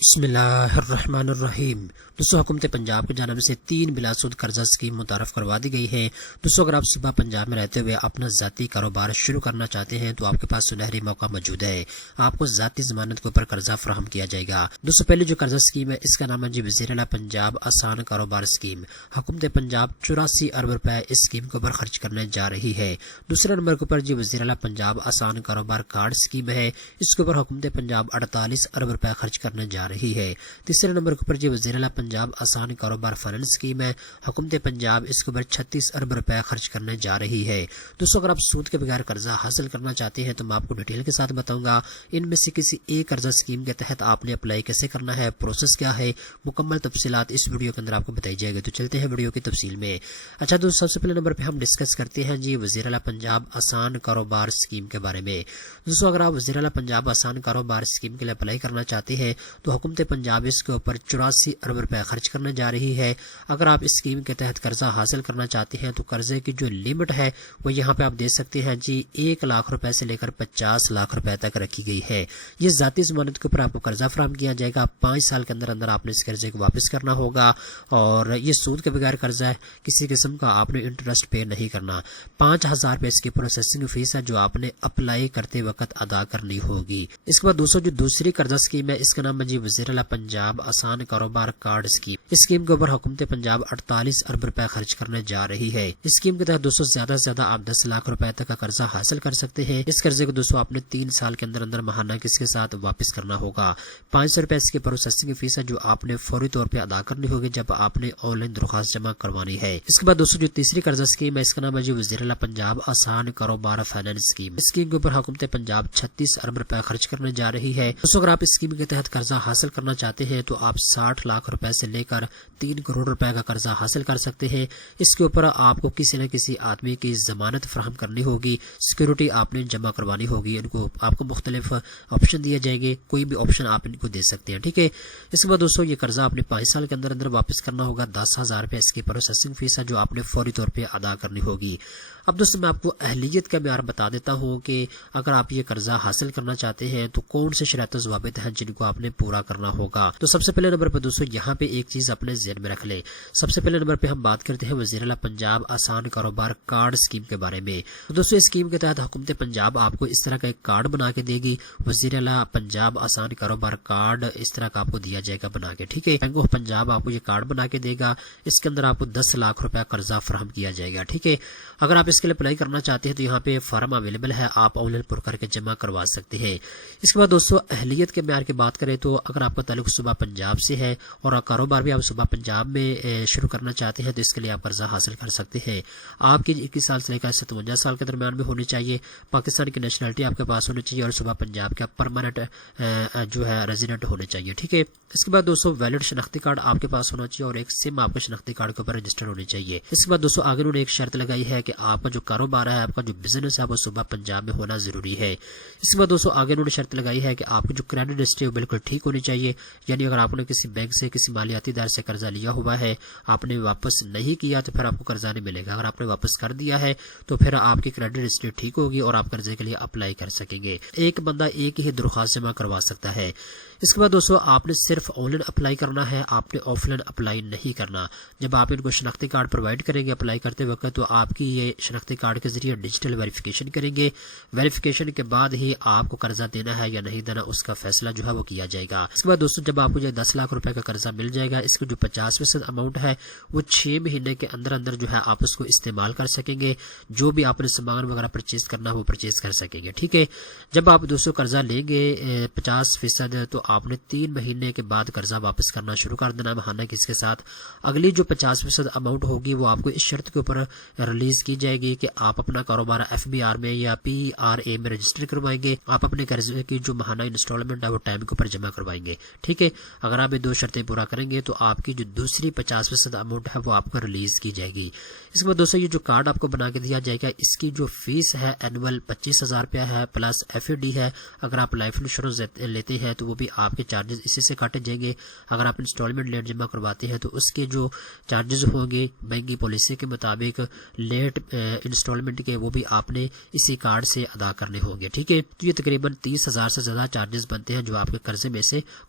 بسم اللہ الرحمن الرحیم۔ دوستو، حکومت پنجاب کی جانب سے 3 بلا سود قرضہ اسکیم متعارف کروا دی گئی ہے۔ دوستو، اگر آپ صبح پنجاب میں رہتے ہوئے اپنا ذاتی کاروبار شروع کرنا چاہتے ہیں تو آپ کے پاس سنہری موقع موجود ہے۔ آپ کو ذاتی ضمانت کے اوپر قرضہ فراہم کیا جائے گا۔ دوستو، پہلے جو قرضہ اسکیم ہے اس کا نام ہے وزیر اعلیٰ پنجاب آسان کاروبار اسکیم۔ حکومت پنجاب 84 ارب روپے اس اسکیم کے اوپر خرچ کرنے جا رہی ہے۔ دوسرے نمبر کے اوپر وزیر اعلیٰ پنجاب آسان کاروبار کارڈ اسکیم ہے۔ اس کے اوپر حکومت پنجاب 48 ارب روپے خرچ کرنے جا رہی ہے۔ تیسرے نمبر کے اوپر وزیر اعلیٰ پنجاب آسان کاروبار فائنانس اسکیم ہے۔ حکومت پنجاب اس کے اوپر 36 ارب روپے خرچ کرنے جا رہی ہے۔ دوستو، اگر آپ سود کے بغیر قرضہ حاصل کرنا چاہتے ہیں تو میں آپ کو ڈیٹیل کے ساتھ بتاؤں گا ان میں سے کسی ایک قرضہ اسکیم کے تحت آپ نے اپلائی کیسے کرنا ہے، پروسیس کیا ہے، مکمل تفصیلات اس ویڈیو کے اندر آپ کو بتائی جائے گی۔ تو چلتے ہیں ویڈیو کی تفصیل میں۔ اچھا دوستو، سب سے پہلے نمبر پہ ہم ڈسکس کرتے ہیں وزیر اعلیٰ پنجاب آسان کاروبار اسکیم کے بارے میں۔ دوستو، اگر آپ وزیر اعلیٰ پنجاب آسان کاروبار اسکیم کے لیے اپلائی کرنا چاہتے ہیں تو حکومت پنجاب اس کے اوپر 84 ارب روپے خرچ کرنے جا رہی ہے۔ اگر آپ اس اسکیم کے تحت قرضہ حاصل کرنا چاہتے ہیں تو قرضے کی جو لمٹ ہے وہ یہاں پہ آپ دیکھ سکتے ہیں 1 لاکھ روپے سے لے کر 50 لاکھ روپے تک رکھی گئی ہے۔ یہ ذاتی ضمانت کے اوپر آپ کو قرضہ فراہم کیا جائے گا۔ 5 سال کے اندر اندر آپ نے اس قرضے کو واپس کرنا ہوگا اور یہ سود کے بغیر قرضہ ہے، کسی قسم کا آپ نے انٹرسٹ پے نہیں کرنا۔ 5000 روپے اس کی پروسیسنگ فیس ہے جو آپ نے اپلائی کرتے وقت ادا کرنی ہوگی۔ اس کے بعد جو دوسری قرضہ اسکیم ہے اس کا نام ہے وزیر اعلیٰ پنجاب آسان کاروبار کارڈ اسکیم۔ اس اسکیم کے اوپر حکومت پنجاب 48 ارب روپے خرچ کرنے جا رہی ہے۔ اس اسکیم کے تحت زیادہ سے زیادہ آپ 10 لاکھ روپے تک کا قرضہ حاصل کر سکتے ہیں۔ اس قرضے کو آپ نے 3 سال کے اندر اندر ماہانہ کس کے ساتھ واپس کرنا ہوگا۔ 500 روپے اس کی پروسیسنگ فیس ہے جو آپ نے فوری طور پہ ادا کرنی ہوگی جب آپ نے آن لائن درخواست جمع کروانی ہے۔ اس کے بعد جو تیسری قرضہ اسکیم ہے اس کا نام ہے وزیر اعلیٰ پنجاب آسان کاروبار فائنانس اسکیم۔ اس اسکیم کے اوپر حکومت پنجاب 36 ارب روپے خرچ کرنے جا رہی ہے۔ اگر آپ اس اسکیم کے تحت قرضہ حاصل کرنا چاہتے ہیں تو آپ 60 لاکھ روپے سے لے کر 3 کروڑ روپے کا قرضہ حاصل کر سکتے ہیں۔ اس کے اوپر آپ کو کسی نہ کسی آدمی کی ضمانت فراہم کرنی ہوگی، سیکورٹی آپ نے جمع کروانی ہوگی۔ ان کو آپ کو مختلف آپشن دیے جائیں گے، کوئی بھی آپشن آپ ان کو دے سکتے ہیں، ٹھیک ہے۔ اس کے بعد یہ قرضہ آپ نے 5 سال کے اندر اندر واپس کرنا ہوگا۔ 10,000 روپے اس کی پروسیسنگ فیس ہے جو آپ نے فوری طور پہ ادا کرنی ہوگی۔ اب دوستو، میں آپ کو اہلیت کا معیار بتا دیتا ہوں کہ اگر آپ یہ قرضہ حاصل کرنا چاہتے ہیں تو کون سے شرائط و ضوابط ہیں جن کو آپ نے پورا کرنا ہوگا۔ تو سب سے پہلے نمبر پہ دوستو یہاں پہ ایک چیز اپنے ذہن میں رکھ لیں۔ سب سے پہلے نمبر پہ ہم بات کرتے ہیں وزیر اعلیٰ پنجاب آسان کاروبار کارڈ اسکیم کے بارے میں۔ دوستو، اس اسکیم کے تحت حکومت پنجاب آپ کو اس طرح کا ایک کارڈ بنا کے دے گی۔ وزیر اعلیٰ پنجاب آسان کاروبار کارڈ اس طرح کا آپ کو دیا جائے گا بنا کے، ٹھیک ہے۔ بینک آف پنجاب آپ کو یہ کارڈ بنا کے دے گا۔ اس کے اندر آپ کو 10 لاکھ روپے قرضہ فراہم کیا جائے گا، ٹھیک ہے۔ اگر آپ اس کے لیے اپلائی کرنا چاہتے ہیں تو یہاں پہ فارم اویلیبل ہے، آپ آن لائن پر کر کے جمع کروا سکتے ہیں۔ اس کے بعد دوستو اہلیت کے معیار کی بات کریں تو اگر آپ کا تعلق صوبہ پنجاب سے ہے اور کاروبار بھی آپ صوبہ پنجاب میں شروع کرنا چاہتے ہیں تو اس کے لیے آپ قرضہ حاصل کر سکتے ہیں۔ آپ کی 21 سال سے لے کر 57 سال کے درمیان میں ہونی چاہیے، پاکستان کی نیشنلٹی آپ کے پاس ہونی چاہیے اور صوبہ پنجاب کا پرماننٹ ریزیڈنٹ ہونے چاہیے، ٹھیک ہے۔ اس کے بعد دوستو ویلڈ شناختی کارڈ آپ کے پاس ہونا چاہیے اور ایک سم آپ کے شناختی کارڈ کے اوپر رجسٹر ہونی چاہیے۔ اس کے بعد دوستو آگے انہوں نے ایک شرط لگائی ہے کہ آپ کا جو کاروبار ہے، آپ کا جو بزنس ہے وہ صوبہ پنجاب میں ہونا ضروری ہے۔ اس کے بعد دوستو آگے انہوں نے شرط لگائی ہے کہ آپ کی جو کریڈٹ ہسٹری ہے بالکل ٹھیک ہونی چاہیے، یعنی اگر آپ نے کسی بینک سے کسی مالیاتی ادارے سے قرضہ لیا ہوا ہے، آپ نے واپس نہیں کیا تو پھر آپ کو قرضہ نہیں ملے گا۔ اگر آپ نے واپس کر دیا ہے تو پھر آپ کی کریڈٹ ہسٹری ٹھیک ہوگی اور آپ قرضے کے لیے اپلائی کر سکیں گے۔ ایک بندہ ایک ہی درخواست جمع کروا سکتا ہے۔ اس کے بعد دوستو آپ نے صرف آن لائن اپلائی کرنا ہے، آپ نے آف لائن اپلائی نہیں کرنا۔ جب آپ ان کو شناختی کارڈ پرووائڈ کریں گے اپلائی کرتے وقت تو آپ کی یہ شناختی کارڈ کے ذریعے ڈیجیٹل ویریفیکیشن کریں گے۔ ویریفیکیشن کے بعد ہی آپ کو قرضہ دینا ہے یا نہیں دینا اس کا فیصلہ وہ کیا جائے گا۔ اس کے بعد دوستو جب آپ کو 10 لاکھ روپے کا قرضہ مل جائے گا، اس کی جو 50% اماؤنٹ ہے وہ 6 مہینے کے اندر اندر آپ اس کو استعمال کر سکیں گے۔ جو بھی آپ نے سامان وغیرہ پرچیز کرنا وہ پرچیز کر سکیں گے، ٹھیک ہے۔ جب آپ دوستو قرضہ لیں گے 50% تو آپ نے 3 مہینے کے بعد قرضہ واپس کرنا شروع کر دینا ماہانہ کس کے ساتھ۔ اگلی جو 50% اماؤنٹ ہوگی وہ آپ کو اس شرط کے اوپر ریلیز کی جائے گی کہ آپ اپنا کاروبار FBR میں یا PRA میں رجسٹر کروائیں گے۔ آپ اپنے قرضے کی جو ماہانہ انسٹالمنٹ ہے وہ ٹائم کے اوپر جمع کروائیں گے، ٹھیک ہے۔ اگر آپ یہ 2 شرطیں پورا کریں گے تو آپ کی جو دوسری 50% اماؤنٹ ہے وہ آپ کو ریلیز کی جائے گی۔ اس کے بعد دوستو یہ جو کارڈ آپ کو بنا کے دیا جائے گا اس کی جو فیس ہے اینول 25,000 روپیہ ہے پلس FAD ہے۔ اگر آپ لائف انشورنس لیتے ہیں تو وہ بھی آپ کے چارجز اسی سے کاٹے جائیں گے۔ اگر آپ انسٹالمنٹ لیٹ جمع کرواتے ہیں تو اس کے جو چارجز ہوں گے بینک کی پالیسی کے مطابق لیٹ انسٹالمنٹ کے وہ بھی آپ نے اسی کارڈ سے ادا کرنے ہوں گے، ٹھیک ہے۔ تو یہ تقریباً 30,000 سے زیادہ چارجز بنتے ہیں جو آپ کے قرضے میں سے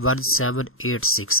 1786।